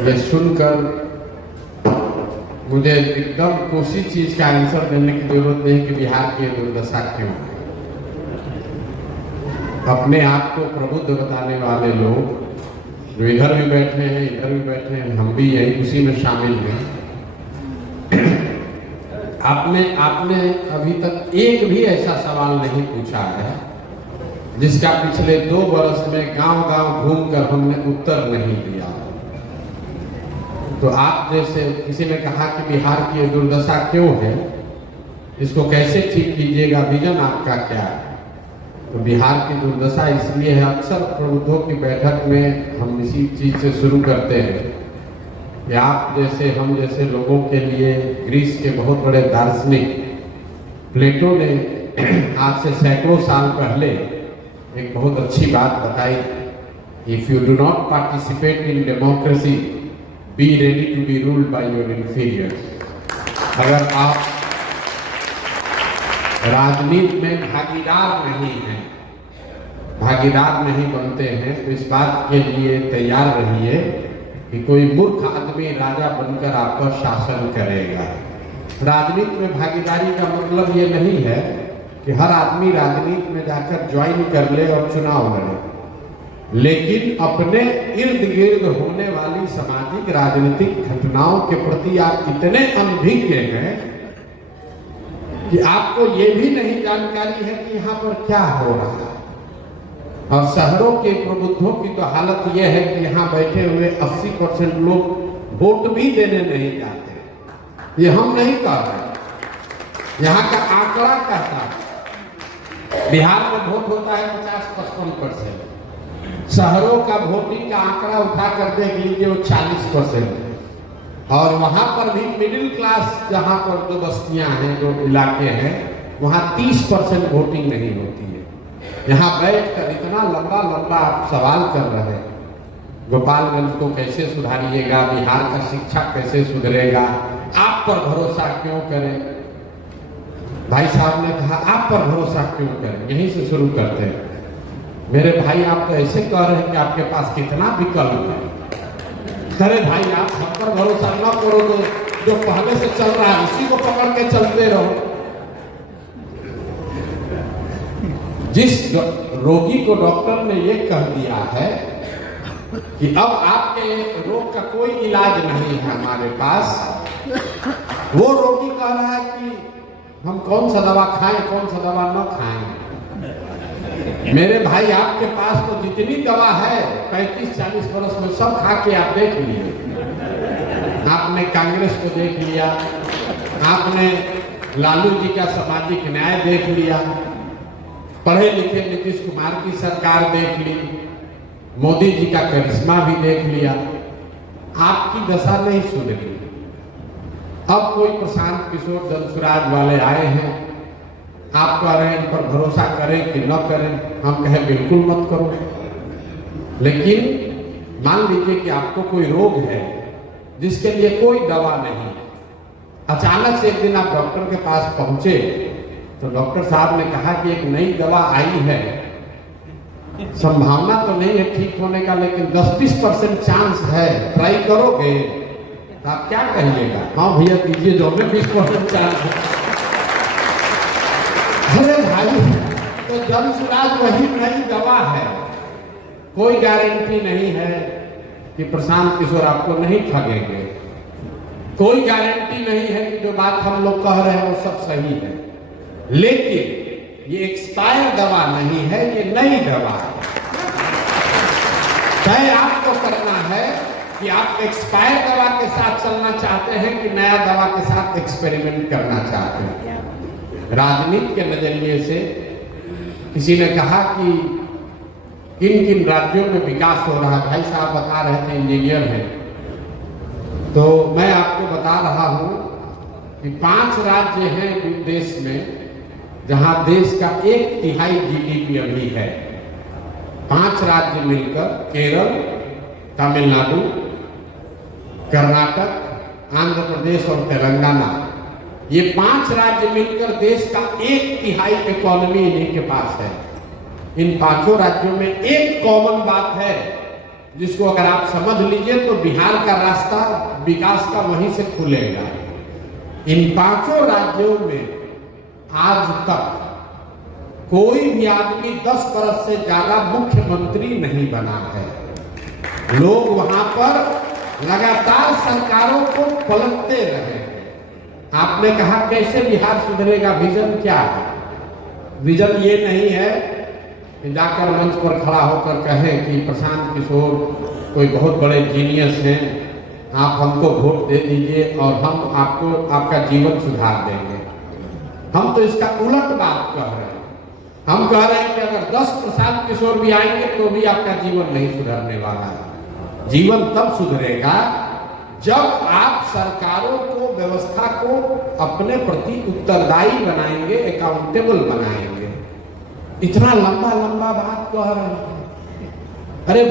ये सुनकर मुझे एकदम उसी चीज का आंसर देने की जरूरत नहीं कि बिहार की दुर्दशा क्यों है। अपने आप को प्रबुद्ध बताने वाले लोग जो इधर भी बैठे हैं, इधर भी बैठे हैं, हम भी यही उसी में शामिल हैं। आपने अभी तक एक भी ऐसा सवाल नहीं पूछा है जिसका पिछले 2 वर्ष में गांव-गांव घूमकर हमने उत्तर नहीं दिया। तो आप जैसे किसी ने कहा कि बिहार की दुर्दशा क्यों है, इसको कैसे ठीक कीजिएगा, विजन आपका क्या है? तो बिहार की दुर्दशा इसलिए है, अक्सर प्रबुद्धों की बैठक में हम इसी चीज से शुरू करते हैं कि आप जैसे हम जैसे लोगों के लिए ग्रीस के बहुत बड़े दार्शनिक प्लेटो ने आज से सैकड़ों साल पहले एक बहुत अच्छी बात बताई, if you do not participate in democracy be ready to be ruled by your inferiors. अगर आप राजनीति में भागीदार नहीं हैं, भागीदार नहीं बनते हैं, तो इस बात के लिए तैयार रहिए कि कोई मूर्ख आदमी राजा बनकर आप पर शासन करेगा। राजनीति में भागीदारी का मतलब ये नहीं है कि हर आदमी राजनीति में जाकर ज्वाइन कर ले और चुनाव लड़े, लेकिन अपने इर्द गिर्द होने वाली सामाजिक राजनीतिक घटनाओं के प्रति आप इतने अनभिज्ञ हैं कि आपको ये भी नहीं जानकारी है कि यहाँ पर क्या हो रहा है। और शहरों के प्रबुद्धों की तो हालत यह है कि यहाँ बैठे हुए 80% लोग वोट भी देने नहीं जाते। ये हम नहीं कह रहे, यहाँ का आंकड़ा कहता है। बिहार में वोट होता है 50-55%, शहरों का वोटिंग का आंकड़ा उठा कर देख लीजिए वो 40% है। और वहां पर भी मिडिल क्लास जहां पर जो बस्तियां हैं, जो इलाके हैं, वहां 30% वोटिंग नहीं होती है। यहाँ बैठकर इतना लंबा लंबा आप सवाल कर रहे हैं, गोपालगंज को कैसे सुधारिएगा, बिहार का शिक्षा कैसे सुधरेगा, आप पर भरोसा क्यों करें? भाई साहब ने कहा आप पर भरोसा क्यों करें, यहीं से शुरू करते हैं। मेरे भाई आप तो ऐसे कह रहे हैं कि आपके पास कितना विकल्प है। अरे भाई आप हम पर भरोसा न करो तो जो पहले से चल रहा है उसी को पकड़ के चलते रहो। जिस रोगी को डॉक्टर ने ये कह दिया है कि अब आपके रोग का कोई इलाज नहीं है हमारे पास, वो रोगी कह रहा है कि हम कौन सा दवा खाएं, कौन सा दवा न खाएं। मेरे भाई आपके पास तो जितनी दवा है 35-40 वर्ष में सब खा के आप देख लिए। आपने कांग्रेस को देख लिया, आपने लालू जी का सामाजिक न्याय देख लिया, पढ़े लिखे नीतीश कुमार की सरकार देख ली, मोदी जी का करिश्मा भी देख लिया, आपकी दशा नहीं सुधरी। अब कोई प्रशांत किशोर जनसुराज वाले आए हैं, आप कह रहे हैं इन पर भरोसा करें कि न करें, हम कहें बिल्कुल मत करो। लेकिन मान लीजिए कि आपको कोई रोग है जिसके लिए कोई दवा नहीं, अचानक से एक दिन आप डॉक्टर के पास पहुंचे तो डॉक्टर साहब ने कहा कि एक नई दवा आई है, संभावना तो नहीं है ठीक होने का, लेकिन 10-20% चांस है, ट्राई करोगे? तो आप क्या कहिएगा? हाँ भैया दीजिए, जो में 20% चांस है। अरे भाई तो जनसुराज वही नई दवा है, कोई गारंटी नहीं है कि प्रशांत किशोर आपको नहीं ठगेंगे, कोई गारंटी नहीं है कि जो बात हम लोग कह रहे हैं वो सब सही है। लेकिन ये एक्सपायर दवा नहीं है, ये नई दवा है। तय आपको करना है कि आप एक्सपायर दवा के साथ चलना चाहते हैं कि नया दवा के साथ एक्सपेरिमेंट करना चाहते हैं। राजनीति के नजरिए से किसी ने कहा कि किन किन राज्यों में विकास हो रहा है, भाई साहब बता रहे थे इंजीनियर हैं, तो मैं आपको बता रहा हूं कि 5 राज्य हैं देश में जहां देश का 1/3 GDP अभी है। 5 राज्य मिलकर, केरल, तमिलनाडु, कर्नाटक, आंध्र प्रदेश और तेलंगाना, ये 5 राज्य मिलकर देश का 1/3 इकोनॉमी इन्हीं के पास है। इन 5 राज्यों में एक कॉमन बात है जिसको अगर आप समझ लीजिए तो बिहार का रास्ता विकास का वहीं से खुलेगा। इन 5 राज्यों में आज तक कोई भी आदमी 10 बरस से ज्यादा मुख्यमंत्री नहीं बना है। लोग वहां पर लगातार सरकारों को पलटते रहे। आपने कहा कैसे बिहार सुधरेगा, विजन क्या है? विजन ये नहीं है कि जाकर मंच पर खड़ा होकर कहें कि प्रशांत किशोर कोई बहुत बड़े जीनियस हैं, आप हमको वोट दे दीजिए और हम आपको आपका जीवन सुधार देंगे। हम तो इसका उलट बात कह रहे हैं। हम कह रहे हैं कि अगर 10 प्रशांत किशोर भी आएंगे तो भी आपका जीवन नहीं सुधरने वाला है। जीवन तब सुधरेगा जब आप सरकारों को, व्यवस्था को अपने प्रति उत्तरदायी बनाएंगे, अकाउंटेबल बनाएंगे। इतना लंबा लंबा बात कह रहे हैं। अरे